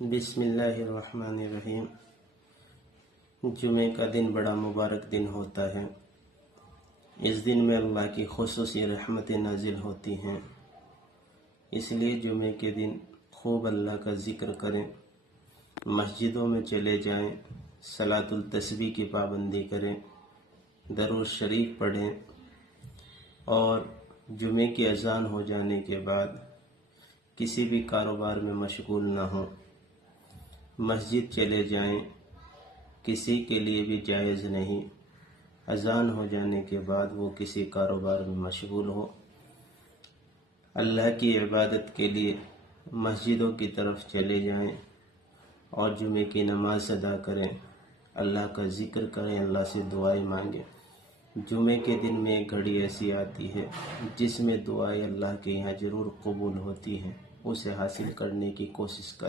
बिस्मिल्लाहिर्रहमानिर्रहीम। जुमे का दिन बड़ा मुबारक दिन होता है। इस दिन में अल्लाह की खुसूसी रहमतें नाजिल होती हैं। इसलिए जुमे के दिन खूब अल्लाह का ज़िक्र करें, मस्जिदों में चले जाएं, सलातुल तस्बीह की पाबंदी करें, दरूद शरीफ पढ़ें और जुमे की अज़ान हो जाने के बाद किसी भी कारोबार में मशगूल ना हों। मस्जिद चले जाएं, किसी के लिए भी जायज़ नहीं अज़ान हो जाने के बाद वो किसी कारोबार में मशगूल हो। अल्लाह की इबादत के लिए मस्जिदों की तरफ चले जाएं और जुमे की नमाज अदा करें, अल्लाह का ज़िक्र करें, अल्लाह से दुआएं मांगें। जुमे के दिन में एक घड़ी ऐसी आती है जिसमें दुआएं अल्लाह के यहाँ ज़रूर कबूल होती हैं, उसे हासिल करने की कोशिश करें।